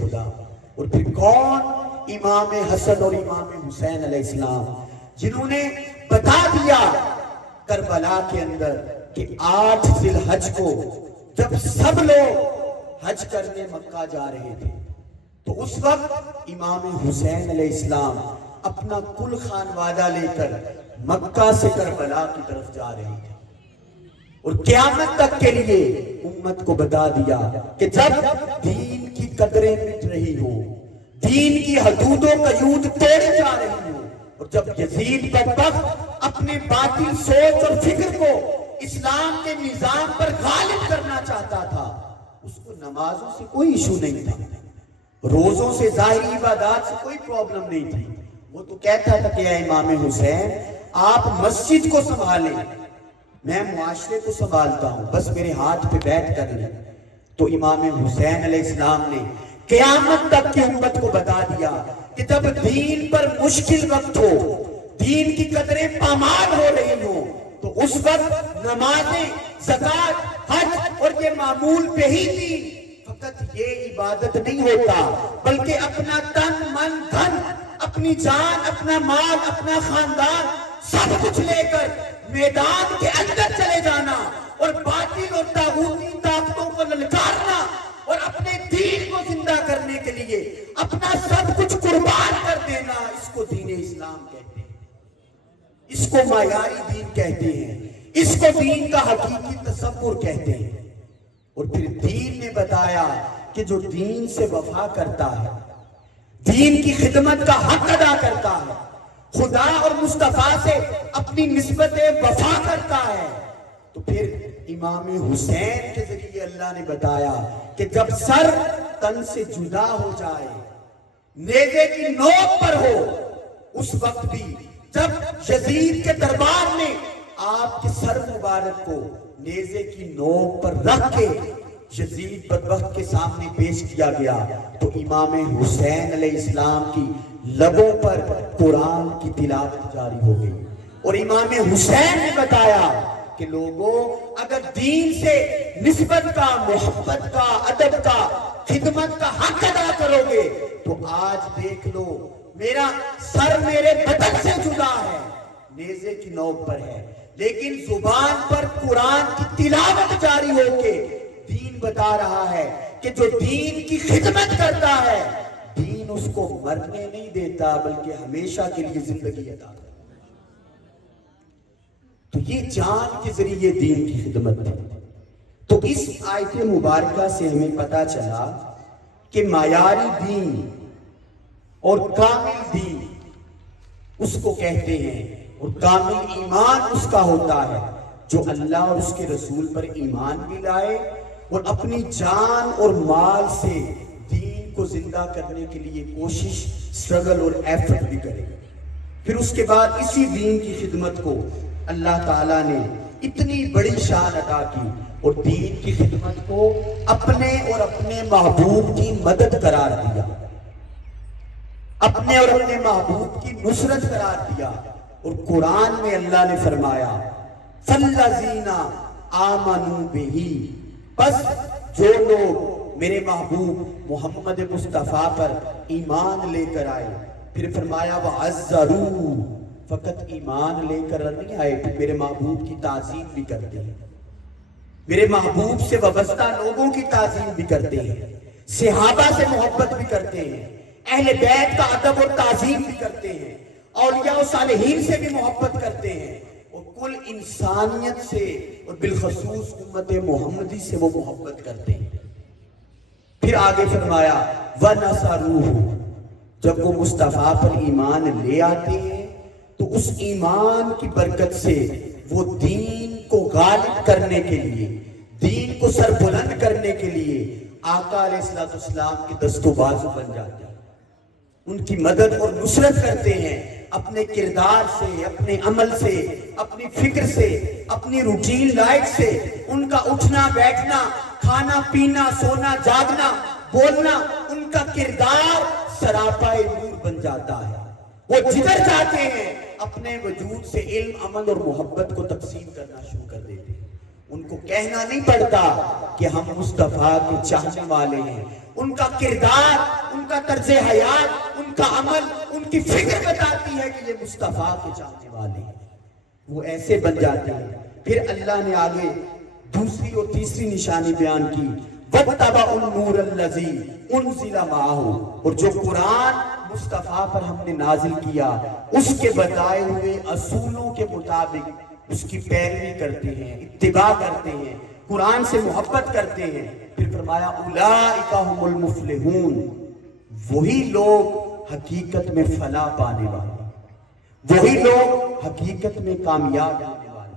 خدا. اور پھر کون؟ امام حسن اور امام حسین علیہ السلام، جنہوں نے بتا دیا کربلا کے اندر کہ 8 ذی الحج کو جب سب لوگ حج کرنے مکہ جا رہے تھے تو اس وقت امام حسین علیہ السلام اپنا کل خانوادہ لے کر مکہ سے کربلا کی طرف جا رہے تھے. اور قیامت تک کے لیے امت کو بتا دیا کہ جب دین کی قدریں مٹ رہی ہو، دین کی حدود و قیود توڑی جا رہی ہو، اور جب یزید بدبخت اپنے باطل سوچ اور فکر کو اسلام کے نظام پر غالب کرنا چاہتا تھا، اس کو نمازوں سے کوئی ایشو نہیں تھا، روزوں سے، ظاہری عبادات سے کوئی پرابلم نہیں تھی. وہ تو کہتا تھا کہ اے امام حسین آپ مسجد کو سنبھالیں، میں معاشرے کو سنبھالتا ہوں، بس میرے ہاتھ پہ بیٹھ کر لیں. تو امام حسین علیہ السلام نے قیامت تک کی امت کو بتا دیا کہ جب دین پر مشکل وقت ہو، دین کی قدریں پامال ہو رہی ہوں، تو اس وقت نمازیں، زکوٰۃ، حج اور یہ معمول پہ ہی دین. فقط یہ عبادت نہیں ہوتا بلکہ اپنا تن، من، دھن، اپنی جان، اپنا مال، اپنا خاندان سب کچھ لے کر میدان کے اندر چلے جانا اور باطل اور طاغوتی طاقتوں کو للکارنا اور اپنے دین کو زندہ کرنے کے لیے اپنا سب کچھ قربان کر دینا، اس کو دین اسلام کہتے ہیں، اس کو معیاری دین کہتے ہیں، اس کو دین کا حقیقی تصور کہتے ہیں. اور پھر دین نے بتایا کہ جو دین سے وفا کرتا ہے، دین کی خدمت کا حق ادا کرتا ہے، خدا اور مصطفیٰ سے اپنی نسبت وفا کرتا ہے، تو پھر امام حسین کے ذریعے اللہ نے بتایا کہ جب سر تن سے جدا ہو جائے، نیزے کی نوک پر ہو، اس وقت بھی جب یزید کے دربار میں آپ کے سر مبارک کو نیزے کی نوک پر رکھ کے یزید بدبخت کے سامنے پیش کیا گیا تو امام حسین علیہ السلام کی لبوں پر قرآن کی تلاوت جاری ہو گئی. اور امام حسین نے بتایا کہ لوگوں اگر دین سے نسبت کا، محبت کا، ادب کا، خدمت کا حق ادا کرو گے تو آج دیکھ لو میرا سر میرے بدن سے جدا ہے، نیزے کی نوک پر ہے، لیکن زبان پر قرآن کی تلاوت جاری ہو کے دین بتا رہا ہے کہ جو دین کی خدمت کرتا ہے دین اس کو مرنے نہیں دیتا بلکہ ہمیشہ کے لیے زندگی عطا کرتا. تو یہ جان کے ذریعے دین کی خدمت ہے. تو اس آیت مبارکہ سے ہمیں پتا چلا کہ معیاری دین اور کامل دین اس کو کہتے ہیں، اور کامل ایمان اس کا ہوتا ہے جو اللہ اور اس کے رسول پر ایمان بھی لائے اور اپنی جان اور مال سے دین کو زندہ کرنے کے لیے کوشش، سٹرگل اور ایفرٹ بھی کرے. پھر اس کے بعد اسی دین کی خدمت کو اللہ تعالیٰ نے اتنی بڑی شان عطا کی اور دین کی خدمت کو اپنے اور اپنے محبوب کی مدد قرار دیا، اپنے اور اپنے محبوب کی نصرت قرار دیا. اور قرآن میں اللہ نے فرمایا فَالَّذِينَ آمَنُوا بِهِ، بس جو لوگ میرے محبوب محمد مصطفیٰ پر ایمان لے کر آئے. پھر فرمایا وَعَزَّرُوا، فقط ایمان لے کر نہیں آئے، پھر میرے محبوب کی تعظیم بھی کرتے ہیں، میرے محبوب سے وابستہ لوگوں کی تعظیم بھی کرتے ہیں، صحابہ سے محبت بھی کرتے ہیں، اہل بیت کا ادب اور تعظیم بھی کرتے ہیں، اولیاء و صالحین سے بھی محبت کرتے ہیں، اور کل انسانیت سے اور بالخصوص امت محمدی سے وہ محبت کرتے ہیں. پھر آگے فرمایا وَنَصَرُوهُ، جب وہ مصطفیٰ پر ایمان لے آتے ہیں تو اس ایمان کی برکت سے وہ دین کو غالب کرنے کے لیے، دین کو سر بلند کرنے کے لیے آقا علیہ السلام کے دست و بازو بن جاتے ہیں، ان کی مدد اور نصرت کرتے ہیں، اپنے کردار سے، اپنے عمل سے، اپنی فکر سے، اپنی روٹین لائف سے، ان کا اٹھنا بیٹھنا، کھانا پینا، سونا جاگنا، بولنا، ان کا کردار سراپائے نور بن جاتا ہے. وہ جدھر جاتے ہیں اپنے وجود سے علم، عمل اور محبت کو تقسیم کرنا شروع کر دیتے ہیں. ان کو کہنا نہیں پڑتا کہ ہم مصطفیٰ کے چاہنے والے ہیں. ان کا کردار، ان کا طرز حیات، ان کا عمل، ان کی فکر بتاتی ہے کہ یہ مصطفیٰ کے چاہنے والے ہیں. وہ ایسے بن جاتے ہیں. پھر اللہ نے آگے دوسری اور تیسری نشانی بیان کی، وَاتَّبَعُوا النُّورَ الَّذِي أُنزِلَ مَعَهُ، اور جو قرآن مصطفیٰ پر ہم نے نازل کیا اس کے بتائے ہوئے اصولوں کے مطابق اس کی پیروی کرتے ہیں، اتباع کرتے ہیں، قرآن سے محبت کرتے ہیں. پھر فرمایا اولئک هم المفلحون، وہی لوگ حقیقت میں فلاح پانے والے، وہی لوگ حقیقت میں کامیاب ہونے والے.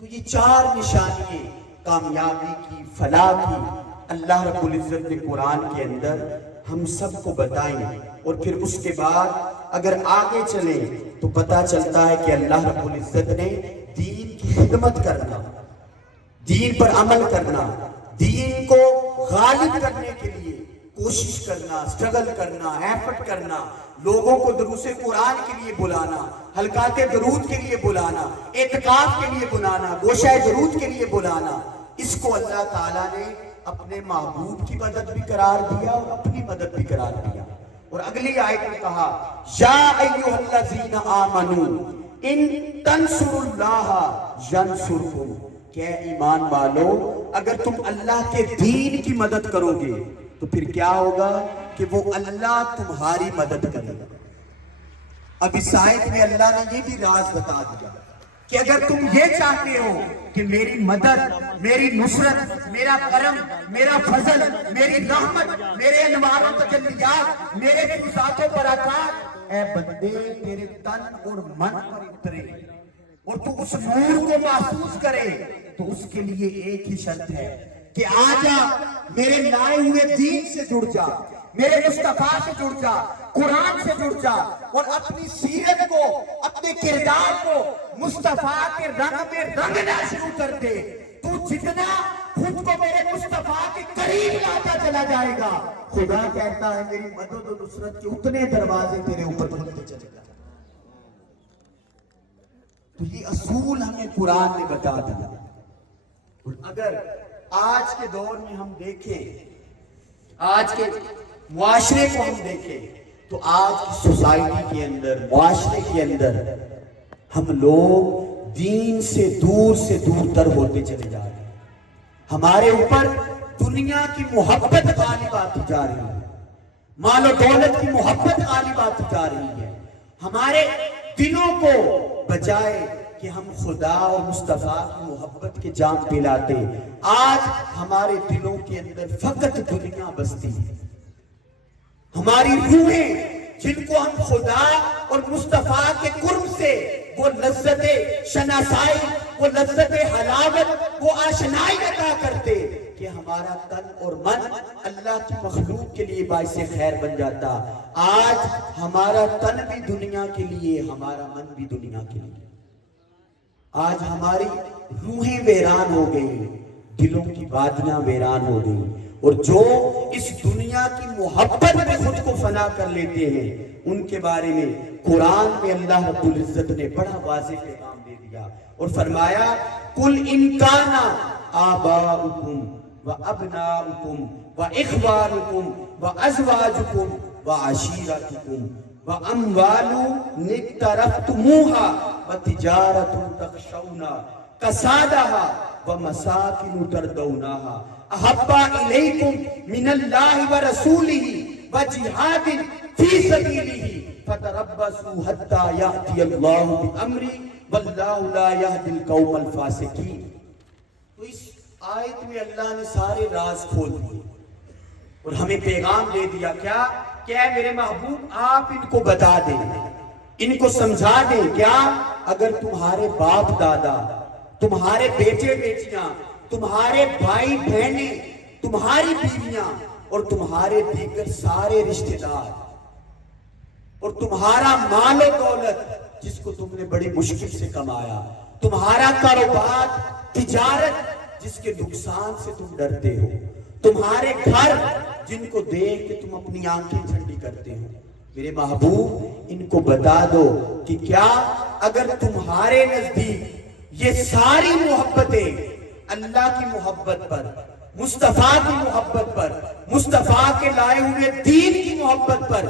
تو یہ چار نشانیاں کامیابی کی، فلاح کی، اللہ رب العزت نے قرآن کے اندر ہم سب کو بتائیں. اور پھر اس کے بعد اگر آگے چلیں تو پتہ چلتا ہے کہ اللہ رب العزت نے دین کی خدمت کرنا، دین پر عمل کرنا، دین کو غالب کرنے کے لیے کوشش کرنا، سٹرگل کرنا، ایفرٹ کرنا، لوگوں کو دروس قرآن کے لیے بلانا، حلقات درود کے لیے بلانا، اعتکاف کے لیے بلانا، گوشہ درود کے لیے بلانا، اس کو اللہ تعالیٰ نے اپنے محبوب کی مدد بھی قرار دیا اور اپنی مدد بھی قرار دیا. اور اگلی آیت میں کہا یا ایھا الذین آمنوا ان تنصروا اللہ ینصرکم، کہ ایمان والو اگر تم اللہ کے دین کی مدد کرو گے تو پھر کیا ہوگا کہ وہ اللہ تمہاری مدد کرے گا. اب اس آیت میں اللہ نے یہ بھی راز بتا دیا کہ اگر تم یہ چاہتے ہو کہ میری مدد، میری نصرت، میرا کرم، میرا فضل، میری رحمت، میرے انوار و تجلیات، میرے فیضات و برکات اے بندے تیرے تن اور من پر اترے اور تو اس نور کو محسوس کرے، تو اس کے لیے ایک ہی شرط ہے کہ آجا میرے لائے ہوئے دین سے جڑ جا، میرے مصطفیٰ سے جڑ جا، قرآن سے جڑ جا، اور اپنی سیرت کو، اپنے کردار کو مصطفیٰ کے رنگ میں رنگنا شروع کر دے. تو جتنا خود کو میرے مصطفیٰ کے قریب لاتا چلا جائے گا، خدا کہتا ہے میری مدد و نصرت کے اتنے دروازے تیرے اوپر کھلتے چلے گا. تو یہ اصول ہمیں قرآن نے بتا دیا. اور اگر آج کے دور میں ہم دیکھیں، آج کے معاشرے کو ہم دیکھیں، تو آج کی سوسائٹی کے اندر، معاشرے کے اندر ہم لوگ دین سے دور تر ہوتے چلے جا رہے ہیں. ہمارے اوپر دنیا کی محبت غالب آتی جا رہی ہے، مال و دولت کی محبت غالب آتی جا رہی ہے. ہمارے دلوں کو بجائے کہ ہم خدا اور مصطفیٰ کی محبت کے جام پلاتے، آج ہمارے دلوں کے اندر فقط دنیا بستی ہے. ہماری روحیں جن کو ہم خدا اور مصطفیٰ کے قرب سے وہ لذت شناسائی، وہ لذت حلاوت، وہ آشنائی عطا کرتے کہ ہمارا تن اور من اللہ کی مخلوق کے لیے باعث خیر بن جاتا. آج ہمارا تن بھی دنیا کے لیے، ہمارا من بھی دنیا کے لیے. آج ہماری روحیں ویران ہو گئی، دلوں کی وادیاں ویران ہو گئی. اور جو اس دنیا کی محبت میں خود کو فنا کر لیتے ہیں، ان کے بارے میں قرآن میں اللہ رب العزت نے بڑا واضح پیغام دے دیا اور فرمایا قُلْ إِنْ كَانَ آبَاؤُكُمْ وَأَبْنَاؤُكُمْ وَإِخْوَانُكُمْ وَأَزْوَاجُكُمْ وَعَشِيرَتُكُمْ وَأَمْوَالٌ اقْتَرَفْتُمُوهَا وَتِجَارَةٌ تَخْشَوْنَ كَسَادَهَا وَمَسَاكِنُ تَرْضَوْنَهَا أَحَبَّ إِلَيْكُمْ مِنَ اللَّهِ وَرَسُولِهِ وَجِهَادٍ فِي سَبِيلِهِ فَتَرَبَّصُوا حَتَّى يَأْتِيَ اللَّهُ بِأَمْرِهِ وَاللَّهُ لَا يَهْدِي الْقَوْمَ الْفَاسِقِينَ. تو اس آیت میں اللہ نے سارے راز کھول دیے اور ہمیں پیغام دے دیا کیا کہ اے میرے محبوب آپ ان کو بتا دیں، ان کو سمجھا دیں. کیا اگر تمہارے باپ دادا، تمہارے بیٹے بیٹیاں، تمہارے بھائی بہنیں، تمہاری بیویاں اور تمہارے دیگر سارے رشتہ دار اور تمہارا مال و دولت جس کو تم نے بڑی مشکل سے کمایا، تمہارا کاروبار، تجارت جس کے نقصان سے تم ڈرتے ہو، تمہارے گھر جن کو دیکھ کے تم اپنی آنکھیں ٹھنڈی کرتے ہو، میرے محبوب ان کو بتا دو کہ کیا اگر تمہارے نزدیک یہ ساری محبتیں اللہ کی محبت پر، مصطفیٰ کی محبت پر، مصطفیٰ کے لائے ہوئے دین کی محبت پر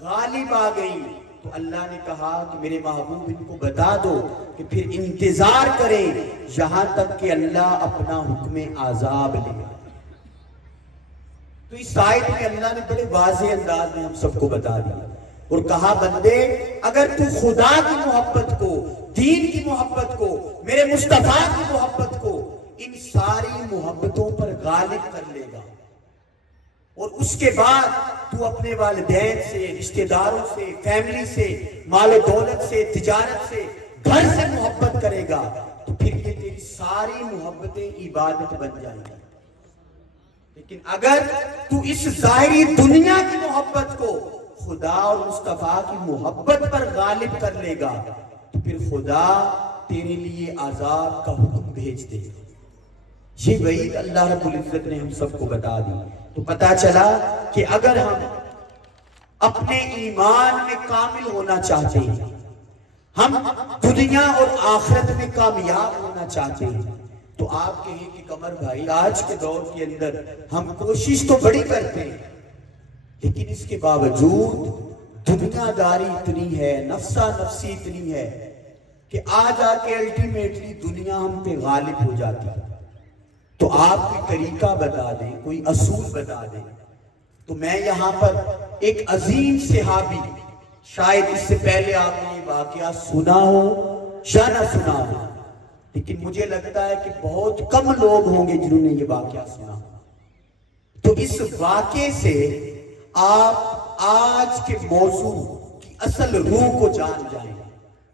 غالب آ گئی، تو اللہ نے کہا کہ میرے محبوب ان کو بتا دو کہ پھر انتظار کریں یہاں تک کہ اللہ اپنا حکم عذاب لے آئے۔ تو اس آیت میں اللہ نے بڑے واضح انداز میں ہم سب کو بتا دیا اور کہا بندے اگر تو خدا کی محبت کو، دین کی محبت کو، میرے مصطفیٰ کی محبت کو، ان ساری محبتوں پر غالب کر لے گا اور اس کے بعد تو اپنے والدین سے، رشتہ داروں سے، فیملی سے، مال و دولت سے، تجارت سے، گھر سے محبت کرے گا، تو پھر یہ تیری ساری محبتیں عبادت بن جائیں گی۔ لیکن اگر تو اس ظاہری دنیا کی محبت کو خدا اور مصطفیٰ کی محبت پر غالب کر لے گا تو پھر خدا تیرے لیے عذاب کا حکم بھیج دے گا۔ یہ وعید اللہ رب العزت نے ہم سب کو بتا دی۔ تو پتا چلا کہ اگر ہم اپنے ایمان میں کامل ہونا چاہتے ہیں، ہم دنیا اور آخرت میں کامیاب ہونا چاہتے ہیں، تو آپ کہیں کہ قمر بھائی آج کے دور کے اندر ہم کوشش تو بڑی کرتے ہیں، لیکن اس کے باوجود دنیا داری اتنی ہے، نفسا نفسی اتنی ہے کہ آج آ کے الٹیمیٹلی دنیا ہم پہ غالب ہو جاتی ہے۔ تو آپ کوئی طریقہ بتا دیں، کوئی اصول بتا دیں۔ تو میں یہاں پر ایک عظیم صحابی، شاید اس سے پہلے آپ نے یہ واقعہ سنا ہو یا نہ سنا ہو، لیکن مجھے لگتا ہے کہ بہت کم لوگ ہوں گے جنہوں نے یہ واقعہ سنا ہو۔ تو اس واقعے سے آپ آج کے موضوع کی اصل روح کو جان جائیں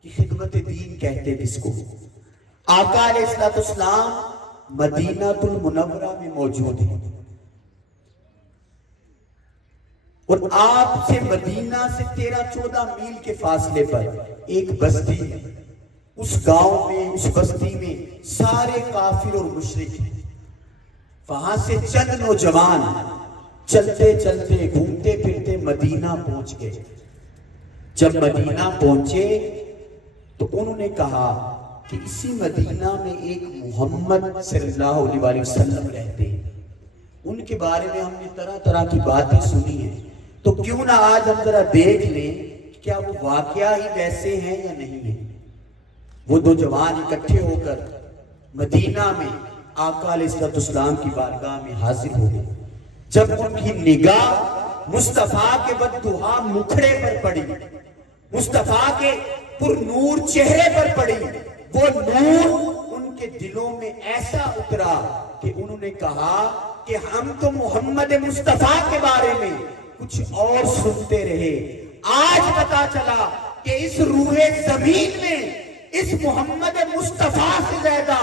کہ خدمت دین کہتے جس کو۔ آقا علیہ السلام مدینہ المنورہ میں موجود ہیں اور آپ سے مدینہ سے 13-14 میل کے فاصلے پر ایک بستی ہے۔ اس گاؤں میں، اس بستی میں سارے کافر اور مشرک ہیں۔ وہاں سے چند نوجوان چلتے چلتے گھومتے پھرتے مدینہ پہنچ گئے۔ جب مدینہ پہنچے تو انہوں نے کہا کہ اسی مدینہ میں ایک محمد صلی اللہ علیہ وسلم رہتے ہیں، ان کے بارے میں ہم نے طرح طرح کی باتیں سنی ہیں، تو کیوں نہ آج ہم ذرا دیکھ لیں کیا وہ واقعہ ہی ویسے ہیں یا نہیں ہیں۔ وہ دو جوان اکٹھے ہو کر مدینہ میں آقا علیہ السلام کی بارگاہ میں حاضر ہو گئے۔ جب ان کی نگاہ مصطفیٰ کے بددعا مکھڑے پر پڑی، مصطفیٰ کے پر نور چہرے پر پڑی، وہ نور ان کے دلوں میں ایسا اترا کہ انہوں نے کہا کہ ہم تو محمد مصطفیٰ کے بارے میں کچھ اور سنتے رہے، آج پتا چلا کہ اس روح زمین میں اس محمد مصطفیٰ سے زیادہ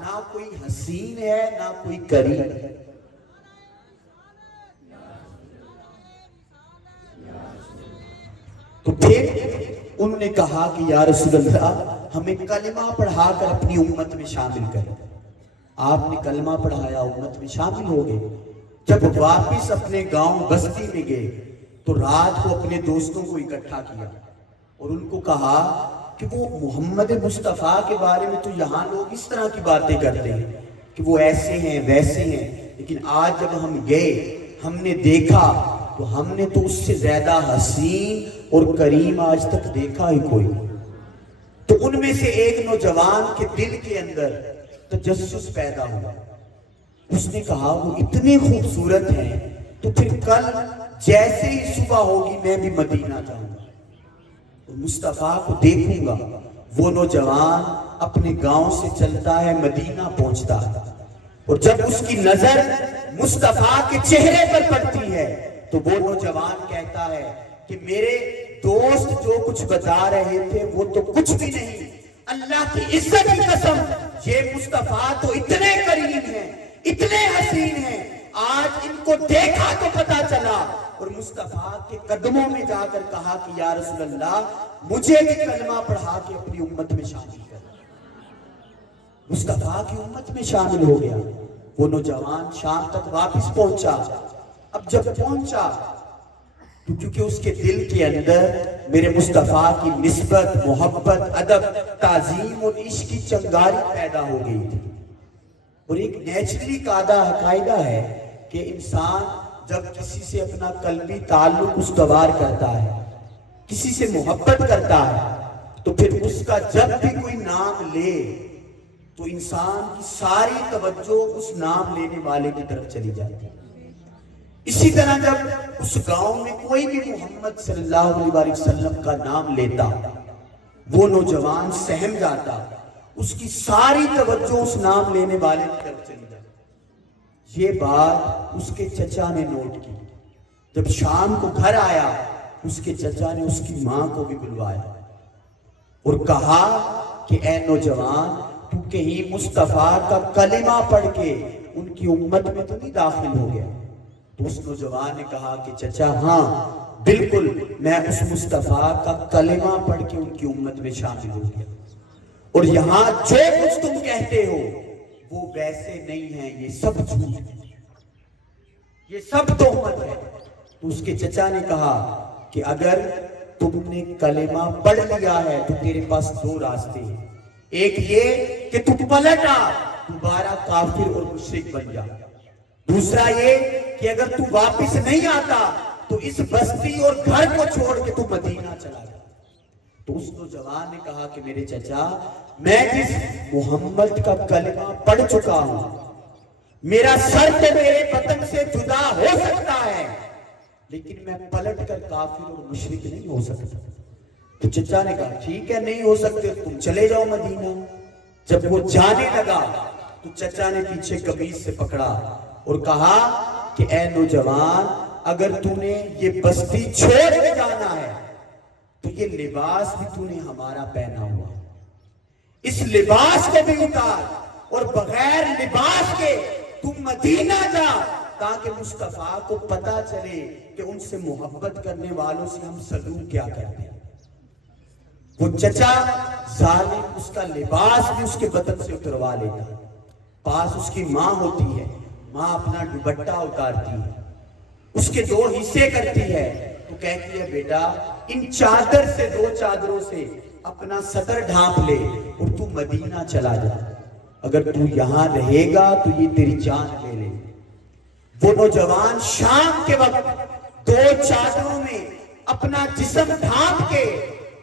نہ کوئی حسین ہے نہ کوئی کریم ہے۔ تو پھر انہوں نے کہا کہ یا رسول اللہ ہمیں کلمہ پڑھا کر اپنی امت میں شامل کریں۔ آپ نے کلمہ پڑھایا، امت میں شامل ہو گئے۔ جب واپس اپنے گاؤں بستی میں گئے تو رات کو اپنے دوستوں کو اکٹھا کیا اور ان کو کہا کہ وہ محمد مصطفیٰ کے بارے میں تو یہاں لوگ اس طرح کی باتیں کرتے ہیں کہ وہ ایسے ہیں ویسے ہیں، لیکن آج جب ہم گئے ہم نے دیکھا تو ہم نے تو اس سے زیادہ حسین اور کریم آج تک دیکھا ہی کوئی۔ تو ان میں سے ایک نوجوان کے دل کے اندر تجسس پیدا ہوا، اس نے کہا وہ اتنے خوبصورت ہیں تو پھر کل جیسے ہی صبح ہوگی میں بھی مدینہ جاؤں گا اور مصطفیٰ کو دیکھوں گا۔ وہ نوجوان اپنے گاؤں سے چلتا ہے، مدینہ پہنچتا ہے اور جب اس کی نظر مصطفیٰ کے چہرے پر پڑتی ہے تو وہ نوجوان کہتا ہے کہ میرے دوست جو کچھ بتا رہے تھے وہ تو کچھ بھی نہیں، اللہ کی عزت کی قسم یہ مصطفیٰ تو اتنے کریم ہیں، اتنے حسین ہیں، آج ان کو دیکھا تو پتا چلا۔ اور مصطفیٰ کے قدموں میں جا کر کہا کہ یا رسول اللہ مجھے بھی کلمہ پڑھا کے اپنی امت میں شامل کر۔ مصطفیٰ کی امت میں شامل ہو گیا۔ وہ نوجوان شام تک واپس پہنچا۔ اب جب پہنچا تو کیونکہ اس کے دل کے اندر میرے مصطفیٰ کی نسبت، محبت، ادب، تعظیم اور عشق کی چنگاری پیدا ہو گئی تھی۔ اور ایک نیچرلی قاعدہ ہے کہ انسان جب کسی سے اپنا قلبی تعلق استوار کرتا ہے، کسی سے محبت کرتا ہے، تو پھر اس کا جب بھی کوئی نام لے تو انسان کی ساری توجہ اس نام لینے والے کی طرف چلی جاتی ہے۔ اسی طرح جب اس گاؤں میں کوئی بھی محمد صلی اللہ علیہ وسلم کا نام لیتا، وہ نوجوان سہم جاتا، اس کی ساری توجہ اس نام لینے والے کی طرف چلی جاتی۔ یہ بات اس کے چچا نے نوٹ کی۔ جب شام کو گھر آیا، اس کے چچا نے اس کی ماں کو بھی بلوایا اور کہا کہ اے نوجوان، تو کہیں مصطفیٰ کا کلمہ پڑھ کے ان کی امت میں تو نہیں داخل ہو گیا؟ تو اس نوجوان نے کہا کہ چچا ہاں بالکل، میں اس مصطفیٰ کا کلمہ پڑھ کے ان کی امت میں شامل ہو گیا، اور یہاں جو کچھ تم کہتے ہو وہ ویسے نہیں ہے، یہ سب جھوٹ ہے، یہ سب تہمت ہے۔ تو اس کے چچا نے کہا کہ اگر تم نے کلمہ پڑھ لیا ہے تو تیرے پاس دو راستے ہیں، ایک یہ کہ تم پلٹ آ، دوبارہ کافر اور مشرک بن جا، دوسرا یہ کہ اگر تو واپس نہیں آتا تو اس بستی اور گھر کو چھوڑ کے تو مدینہ چلا جا۔ تو اس نوجوان نے کہا کہ میرے چچا، میں جس محمد کا کلمہ پڑھ چکا ہوں، میرا سر تو میرے بدن سے جدا ہو سکتا ہے لیکن میں پلٹ کر کافر اور مشرک نہیں ہو سکتا۔ تو چچا نے کہا ٹھیک ہے، نہیں ہو سکتے تم چلے جاؤ مدینہ۔ جب وہ جانے لگا تو چچا نے پیچھے قمیص سے پکڑا اور کہا کہ اے نوجوان، اگر تو نے یہ بستی چھوڑ کے جانا ہے تو یہ لباس بھی تو نے ہمارا پہنا ہوا، اس لباس کو بھی اتار اور بغیر لباس کے تم مدینہ جا، تاکہ مصطفیٰ کو پتا چلے کہ ان سے محبت کرنے والوں سے ہم سلوک کیا کرتے ہیں۔ وہ چچا ظالم اس کا لباس بھی اس کے بدن سے اتروا لیتا، پاس اس کی ماں ہوتی ہے، ماں اپنا دوپٹہ اتارتی ہے، اس کے دو حصے کرتی ہے، تو کہتی ہے بیٹا ان چادر سے، دو چادروں سے اپنا صدر ڈھانپ لے اور تو مدینہ چلا جا، اگر تو یہاں رہے گا تو یہ تیری جان لے لے۔ وہ نوجوان شام کے وقت دو چادروں میں اپنا جسم ڈھانپ کے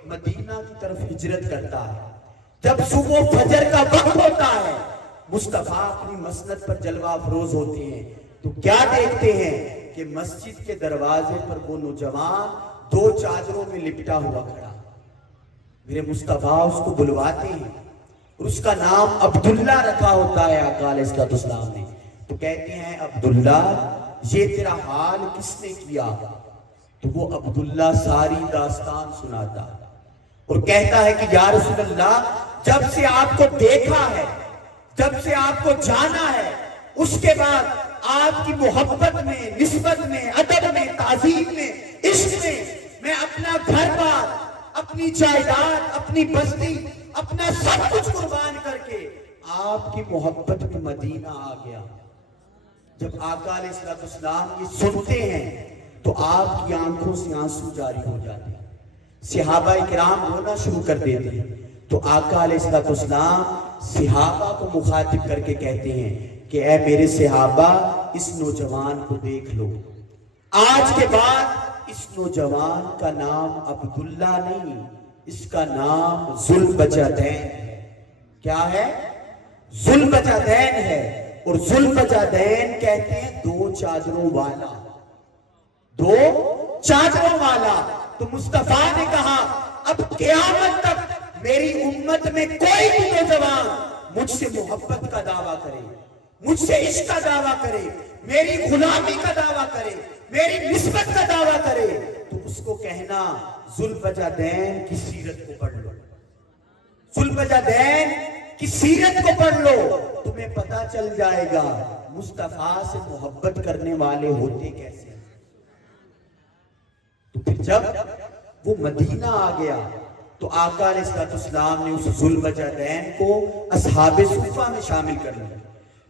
مدینہ کی طرف ہجرت کرتا ہے۔ جب صبح فجر کا وقت ہوتا ہے، مصطفیٰ اپنی مسند پر جلوہ افروز ہوتے ہیں، تو کیا دیکھتے ہیں کہ مسجد کے دروازے پر وہ نوجوان دو چادروں میں لپٹا ہوا کھڑا۔ میرے مصطفیٰ اس کو بلواتے ہیں اور اس کا نام عبداللہ رکھا ہوتا ہے آقا علیہ السلام نے۔ تو کہتے ہیں عبداللہ یہ تیرا حال کس نے کیا؟ تو وہ عبداللہ ساری داستان سناتا اور کہتا ہے کہ یا رسول اللہ، جب سے آپ کو دیکھا ہے، جب سے آپ کو جانا ہے، اس کے بعد آپ کی محبت میں، نسبت میں، ادب میں، تعظیم میں، عشق میں اپنا گھر بار، اپنی جائیداد، اپنی بستی، اپنا سب کچھ قربان کر کے آپ کی محبت میں مدینہ آ گیا۔ جب آقا علیہ السلام یہ سنتے ہیں تو آپ کی آنکھوں سے آنسو جاری ہو جاتے ہیں، صحابہ کرام رونا شروع کر دیتے ہیں۔ تو آقا علیہ السلام صحابہ کو مخاطب کر کے کہتے ہیں کہ اے میرے صحابہ، اس نوجوان کو دیکھ لو، آج کے بعد اس نوجوان کا نام عبداللہ نہیں، اس کا نام ذوالبجدین ہے۔ کیا ہے؟ ذوالبجدین ہے۔ اور ذوالبجدین کہتے ہیں دو چادروں والا، دو چادروں والا۔ تو مصطفیٰ نے کہا اب قیامت تک میری امت میں کوئی بھی نوجوان مجھ سے محبت کا دعویٰ کرے، مجھ سے عشق کا دعویٰ کرے، میری غلامی کا دعویٰ کرے، میری نسبت کا دعویٰ کرے، تو اس کو کہنا ذوالبجدین کی سیرت کو پڑھ لو، ذوالبجدین کی سیرت کو پڑھ لو، تمہیں پتا چل جائے گا مصطفیٰ سے محبت کرنے والے ہوتے کیسے۔ تو پھر جب وہ مدینہ آ گیا تو آقا علیہ السلام نے اس ذوالبجدین کو اصحاب صفہ میں شامل کر لیا۔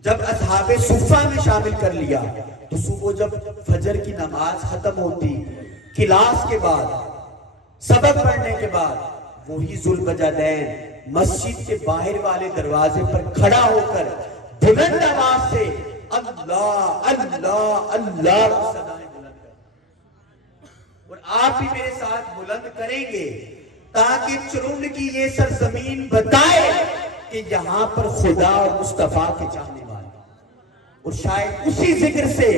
جب اصحاب صفہ میں شامل کر لیا تو صبح جب فجر کی نماز ختم ہوتی، کلاس کے بعد، سبق پڑھنے کے بعد وہی ذوالبجادین مسجد کے باہر والے دروازے پر کھڑا ہو کر بلند آواز سے اللہ اللہ اللہ کی صدائیں بلند کریں، اور آپ بھی میرے ساتھ بلند کریں گے تاکہ چرند کی یہ سرزمین بتائے کہ یہاں پر خدا اور مصطفیٰ کے چاہنے والے، اور شاید اسی ذکر سے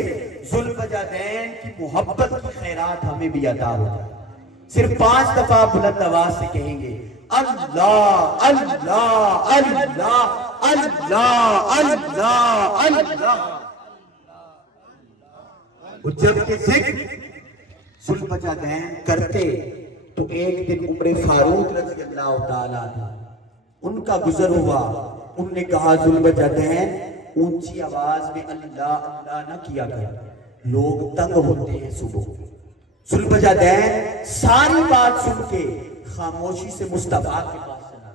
ذوالبجادین کی محبت کی خیرات ہمیں بھی عطا ہو جائے۔ صرف 5 دفعہ بلند آواز سے کہیں گے اللہ اللہ اللہ اللہ اللہ اللہ، اور جب یہ ذکر ذوالبجادین کرتے تو ایک دن عمر فاروق رضی اللہ تعالیٰ عنہ ان کا گزر ہوا، انہوں نے کہا ذوالبجادین اونچی آواز میں اللہ اللہ نہ کیا کر، لوگ تنگ ہوتے ہیں صبح۔ ذوالبجادین ساری بات سن کے خاموشی سے مصطفیٰ کے پاس چلا،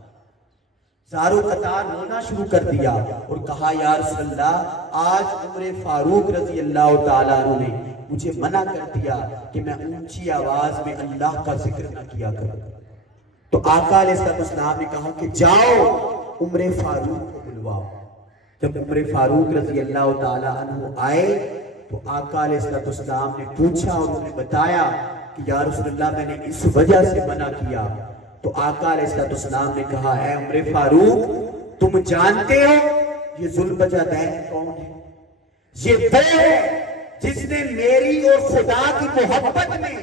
زارو قطار رونا شروع کر دیا اور کہا یا رسول اللہ، آج عمر فاروق رضی اللہ تعالیٰ عنہ نے مجھے منع کر دیا کہ میں اونچی آواز میں اللہ کا ذکر نہ کیا کروں۔ تو آقا علیہ السلام نے کہا کہ جاؤ عمر فاروق کو بلواؤ۔ جب عمر فاروق رضی اللہ تعالیٰ عنہ آئے تو آقا علیہ السلام نے پوچھا اور انہوں نے بتایا کہ یا رسول اللہ میں نے اس وجہ سے منع کیا۔ تو آقا علیہ السلام نے کہا اے عمر فاروق، تم جانتے ہو یہ ذوالبجادین کون ہے؟ یہ وہ ہے جس نے میری اور خدا کی محبت میں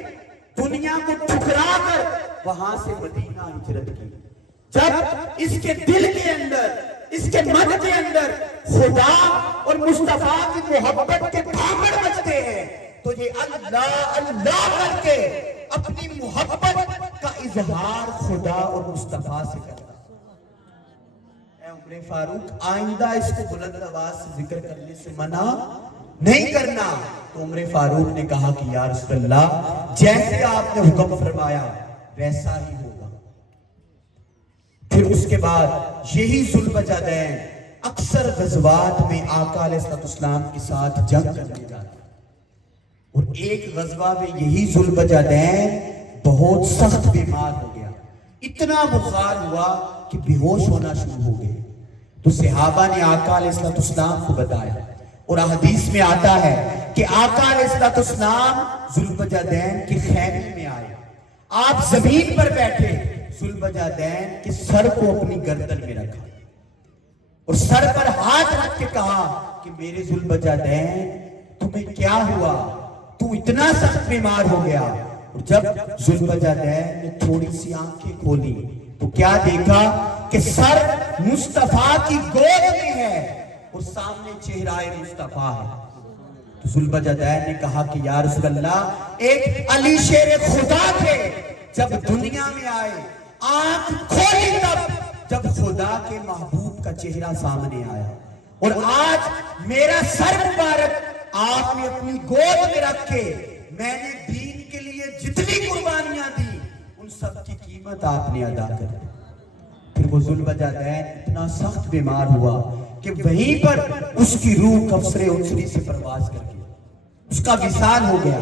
دنیا کو ٹھکرا کر وہاں سے مدینہ ہجرت کی۔ جب اس کے دل کے اندر، اس کے من کے اندر خدا اور مصطفیٰ کی محبت کے دھاگڑ بجتے ہیں تو یہ اللہ اللہ کر کے اپنی محبت کا اظہار خدا اور مصطفیٰ سے کرتا۔ اے عمر فاروق، آئندہ اس کو بلند آواز سے ذکر کرنے سے منع نہیں کرنا۔ تو عمر فاروق نے کہا کہ یا رسول اللہ، جیسے آپ نے حکم فرمایا ویسا ہی ہوگا۔ پھر اس کے بعد یہی ذوالبجادین اکثر غزوات میں آقا علیہ السلام کے ساتھ جنگ کرنے جاتا، اور ایک غزوہ میں یہی ذوالبجادین بہت سخت بیمار ہو گیا، اتنا بخار ہوا کہ بے ہوش ہونا شروع ہو گئے۔ تو صحابہ نے آقا علیہ السلام کو بتایا، اور حدیث میں آتا ہے کہ آقا علیہ السلام ذوالبجادین کے خیمے میں آئے، آپ زمین پر بیٹھے، ذوالبجادین کے سر کو اپنی گردن میں رکھا اور سر پر ہاتھ رکھ کے کہا کہ میرے ذوالبجادین تمہیں کیا ہوا، تو اتنا سخت بیمار ہو گیا۔ اور جب ذوالبجادین نے تھوڑی سی آنکھیں کھولی تو کیا دیکھا کہ سر مصطفیٰ کی گود میں ہے اور سامنے چہرہ مصطفیٰ ہے۔ تو ذوالبجادین نے کہا کہ یا رسول اللہ، ایک علی شیر خدا تھے، جب دنیا میں آئے آنکھ کھولی تب جب خدا کے محبوب کا چہرہ سامنے آیا، اور آج میرا سر مبارک آپ نے اپنی گود میں رکھ کے میں نے دین کے لیے جتنی قربانیاں دی ان سب کی قیمت آپ نے ادا کر دی۔ پھر وہ ذوالبجادین اتنا سخت بیمار ہوا کہ وہیں پر اس کی روح کفسر انسری سے پرواز کر گیا، اس کا وصال ہو گیا۔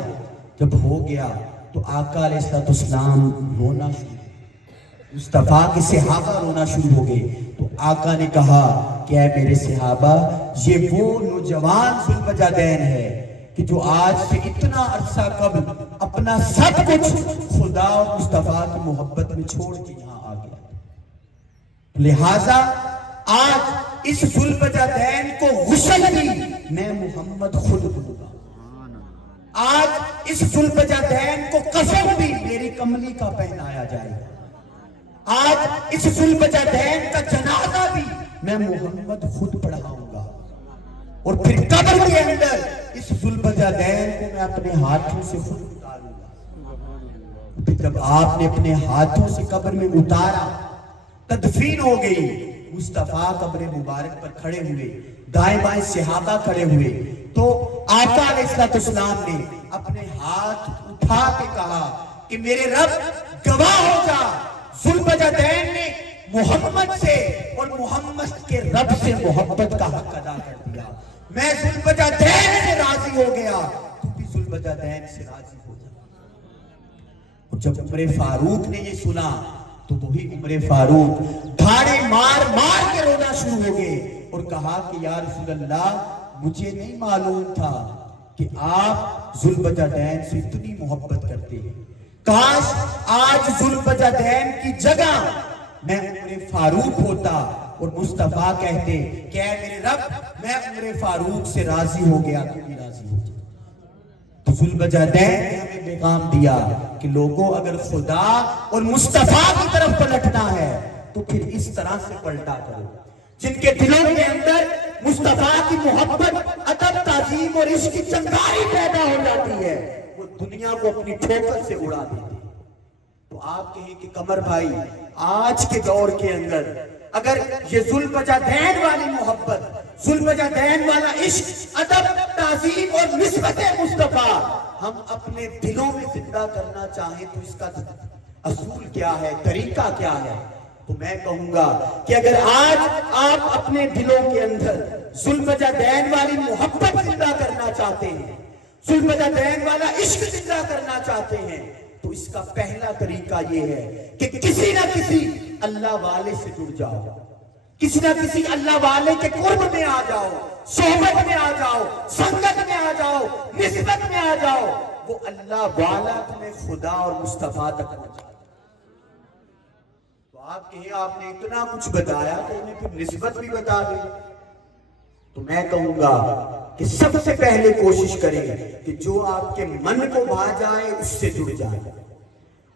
جب ہو گیا تو آقا علیہ السلام رونا شروع، مصطفیٰ کے صحابہ رونا شروع ہو گئے۔ تو آقا نے کہا کہ اے میرے صحابہ، یہ وہ نوجوان ذوالبجادین ہے کہ جو آج سے اتنا عرصہ قبل اپنا سب کچھ خدا اور مصطفیٰ کی محبت میں چھوڑ کے یہاں آ گیا۔ لہٰذا آج اس ذوالبجادین کو غسل بھی میں محمد خود دوں گا، آج اس ذوالبجادین کو کفن بھی میری کملی کا پہنایا جائے گا، آج اس ذوالبجادین کا جنازہ بھی میں محمد خود پڑھاؤں گا، اور پھر قبر کے اندر اس ذوالبجادین کو میں اپنے ہاتھوں سے خود اتاروں گا۔ پھر جب آپ نے اپنے ہاتھوں سے قبر میں اتارا، تدفین ہو گئی، مصطفیٰ قبر مبارک پر کھڑے ہوئے، دائیں بائیں صحابہ کھڑے ہوئے، تو آقا علیہ السلام نے اپنے ہاتھ اٹھا کے کہا کہ میرے رب گواہ ہو جا، ذوالبجادین نے محمد سے اور محمد کے رب سے محبت کا حق ادا کر دیا، میں ذوالبجادین سے راضی ہو گیا، تو بھی ذوالبجادین سے راضی ہو جا۔ جب عمر فاروق نے یہ سنا تو وہی عمر فاروق دھاڑے مار مار کے رونا شروع ہو گئے اور کہا کہ یا رسول اللہ مجھے نہیں معلوم تھا کہ آپ ذوالبجدین سے اتنی محبت کرتے ہیں. کاش آج ذوالبجدین کی جگہ میں عمر فاروق ہوتا اور مصطفیٰ کہتے کہ اے میرے رب میں عمر فاروق سے راضی ہو گیا, تو بھی راضی ہو جائے. تو ذوالبجدین نے ہمیں پیغام دیا کہ لوگوں اگر خدا اور مصطفیٰ کی طرف پلٹنا ہے تو پھر اس طرح سے پلٹا کرو. جن کے دلوں کے اندر مصطفیٰ کی محبت, ادب, تعظیم اور عشق کی چنگاری پیدا ہو جاتی ہے, وہ دنیا کو اپنی ٹھوکر سے اڑا دیتے ہیں. تو آپ کہیں کہ قمر بھائی آج کے دور کے اندر اگر یہ ذوالبجدین والی محبت, ذوالبجدین والا عشق, ادب, تعظیم اور نسبت مصطفیٰ ہم اپنے دلوں میں زندہ کرنا چاہیں تو اس کا اصول کیا ہے, طریقہ کیا ہے؟ تو میں کہوں گا کہ اگر آج آپ اپنے دلوں کے اندر ذوالبجدین والی محبت زندہ کرنا چاہتے ہیں, ذوالبجدین والا عشق زندہ کرنا چاہتے ہیں, تو اس کا پہلا طریقہ یہ ہے کہ کسی نہ کسی اللہ والے سے جڑ جاؤ, کسی نہ کسی اللہ والے کے قرب میں آ جاؤ, صحبت میں آ جاؤ, سنگت میں آ جاؤ, نسبت میں آ جاؤ. وہ اللہ والا تمہیں خدا اور مصطفیٰ تک پہنچا. تو آپ کہیں آپ نے اتنا کچھ بتایا تو انہیں پھر نسبت بھی بتا دیں. تو میں کہوں گا کہ سب سے پہلے کوشش کریں کہ جو آپ کے من کو بھا جائے اس سے جڑ جائے.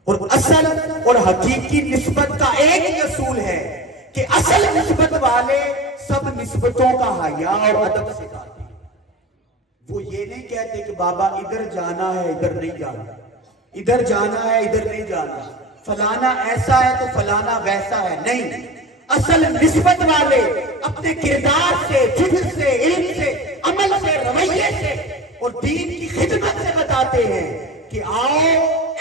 اور اصل اور حقیقی نسبت کا ایک ہی اصول ہے کہ اصل نسبت والے سب نسبتوں کا حیا اور ادب سکھاتے ہیں. وہ یہ نہیں کہتے کہ بابا ادھر جانا ہے ادھر نہیں جانا, ادھر جانا ہے ادھر نہیں جانا, فلانا ایسا ہے تو فلانا ویسا ہے. نہیں, اصل نسبت والے اپنے کردار سے, فکر سے, علم سے, عمل سے, رویے سے اور دین کی خدمت سے بتاتے ہیں کہ آؤ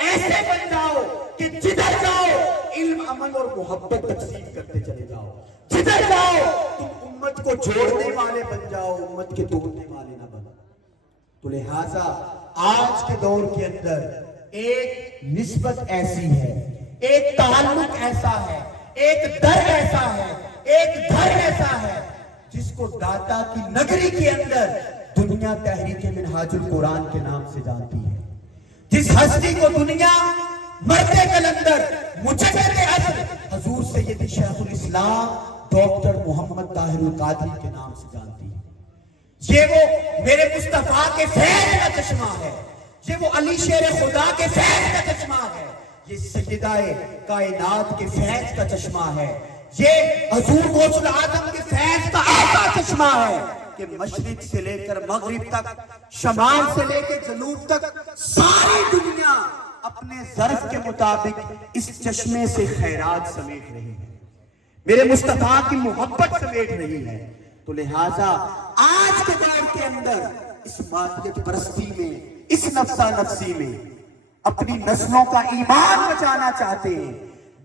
ایسے بن جاؤ کہ جدھر جاؤ علم, عمل اور محبت تقسیم کرتے چلے جاؤ. جدھر جاؤ تم امت کو جوڑنے والے بن جاؤ, امت کے توڑنے والے نہ بنو. تو لہٰذا آج کے دور کے اندر ایک نسبت ایسی ہے, ایک تعلق ایسا ہے, ایک در ایسا ہے, ایک گھر ایسا ہے جس کو داتا کی نگری کے اندر دنیا تحریک منہاج القرآن کے نام سے جانتی ہے. جس ہستی کو دنیا مرتے کلندر مجدد عصر حضور سید شیخ الاسلام ڈاکٹر محمد طاہر القادری کے نام سے جانتی ہے. یہ وہ میرے مصطفیٰ کے فیض کا چشمہ ہے, یہ وہ علی شیر خدا کے فیض کا چشمہ ہے, یہ سیدہ کائنات کے فیض کا چشمہ ہے, یہ حضور غوث العظم کے فیض کا ایسا چشمہ ہے کہ مشرق سے لے کر مغرب تک, شمال سے لے کے جنوب تک ساری دنیا اپنے ظرف کے مطابق اس چشمے سے خیرات سمیٹ رہی ہے, میرے مصطفیٰ کی محبت سمیٹ رہی ہے. تو لہٰذا آج کے دور کے اندر اس مادیت پرستی میں, اس نفسہ نفسی میں اپنی نسلوں کا ایمان بچانا چاہتے ہیں,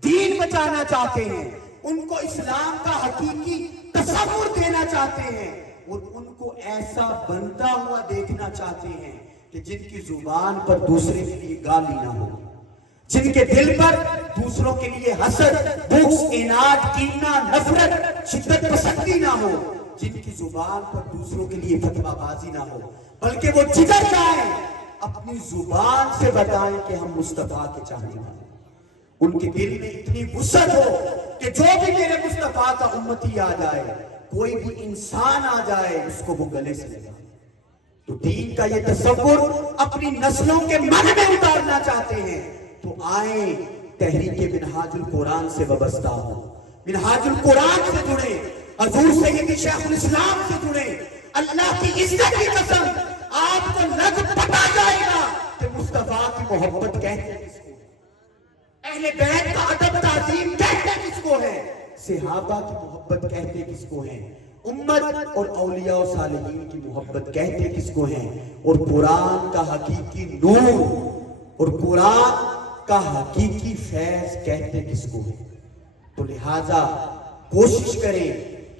دین بچانا چاہتے ہیں, ان کو اسلام کا حقیقی تصور دینا چاہتے ہیں اور ان کو ایسا بنتا ہوا دیکھنا چاہتے ہیں کہ جن کی زبان پر دوسرے کے لیے گالی نہ ہو, جن کے دل پر دوسروں کے لیے حسد, بغض, اناد, کینہ, نفرت, شدت پسندی نہ ہو, جن کی زبان پر دوسروں کے لیے فتویٰ بازی نہ ہو, بلکہ وہ جدھر جائیں اپنی زبان سے بتائیں کہ ہم مصطفیٰ کے چاہنے والے. ان کے دل میں اتنی وسعت ہو کہ جو بھی میرے مصطفیٰ کا امتی آ جائے, کوئی بھی انسان آ جائے, اس کو وہ گلے سے لگائے. تو دین کا یہ تصور اپنی نسلوں کے من میں اتارنا چاہتے ہیں تو آئیں تحریک منہاج القرآن سے وابستہ ہو, منہاج القرآن سے جڑیں, حضور سید شیخ الاسلام سے جڑیں. اللہ کی عزت کی قسم آپ کو لگ پتا جائے گا کہ مصطفیٰ کی محبت کہتے کس کو, اہل بیت کا ادب تعظیم کہتے کس کو ہے, صحابہ کی محبت کہتے کس کو ہیں, امت اور اولیاء و صالحین کی محبت کہتے کس کو ہیں, اور قرآن کا حقیقی نور اور قرآن کا حقیقی فیض کہتے کس کو ہیں. تو لہٰذا کوشش کریں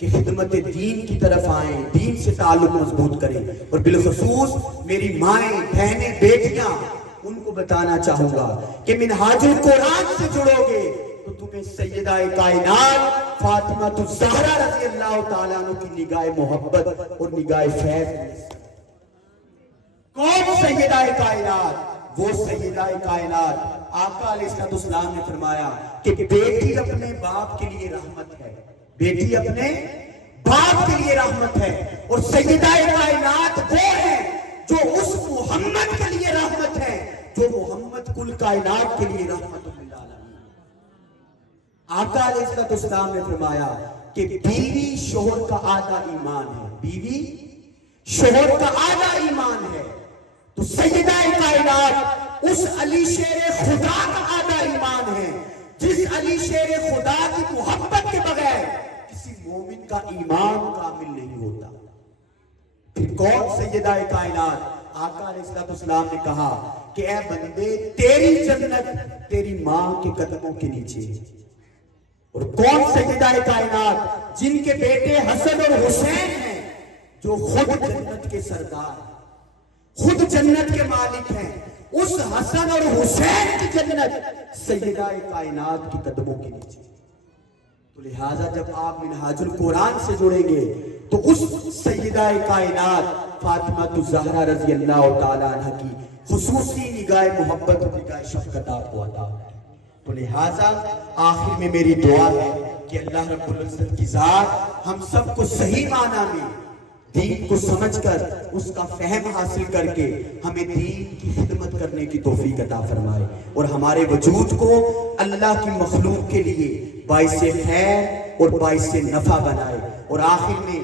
کہ خدمت دین کی طرف آئیں, دین سے تعلق مضبوط کریں. اور بالخصوص میری مائیں, بہنیں, بیٹیاں, ان کو بتانا چاہوں گا کہ منہاج القرآن سے جڑو گے تو تمہیں سیدہ کائنات فاطمہ الزہرا رضی اللہ تعالیٰ عنہ کی نگاہ محبت اور نگاہ فیض. کون سیدہ کائنات؟ وہ سیدہ کائنات آقا علیہ السلام نے فرمایا کہ بیٹی اپنے باپ کے لیے رحمت ہے، بیٹی اپنے باپ کے لیے رحمت ہے، اور سیدہ کائنات وہ ہے جو اس محمد کے لیے رحمت ہے جو محمد کل کائنات کے لیے رحمت للعالمین. آقا علیہ السلام نے فرمایا کہ بیوی شوہر کا آدھا ایمان ہے، بیوی شوہر کا آدھا ایمان ہے. تو سیدہ کائنات اس علی شیر خدا کا آدھا ایمان ہے جس علی شیر خدا کی محبت کے بغیر کسی مومن کا ایمان کامل نہیں ہوتا. پھر کون سیدہ کائنات؟ آقا علیہ السلام نے کہا کہ اے بندے تیری جنت تیری ماں کے قدموں کے نیچے. اور کون سیدہ کائنات؟ جن کے بیٹے حسن اور حسین ہیں، جو خود جنت کے سردار، خود جنت کے مالک ہیں. اس حسن اور حسین کی جنت سیدہ کائنات کی قدموں کے نیچے. تو لہٰذا جب آپ منہاج القرآن سے جڑیں گے تو اس سیدہ کائنات فاطمہ الزہرا رضی اللہ تعالیٰ عنہ کی خصوصی نگاہ محبت اور نگاہ شفقت آپ کو عطا ہے. تو لہٰذا آخر میں میری دعا ہے کہ اللہ رب العزت کی ذات ہم سب کو صحیح معنی میں دین کو سمجھ کر اس کا فہم حاصل کر کے ہمیں دین کی خدمت کرنے کی توفیق عطا فرمائے، اور ہمارے وجود کو اللہ کی مخلوق کے لیے باعث خیر اور باعث نفع بنائے. اور آخر میں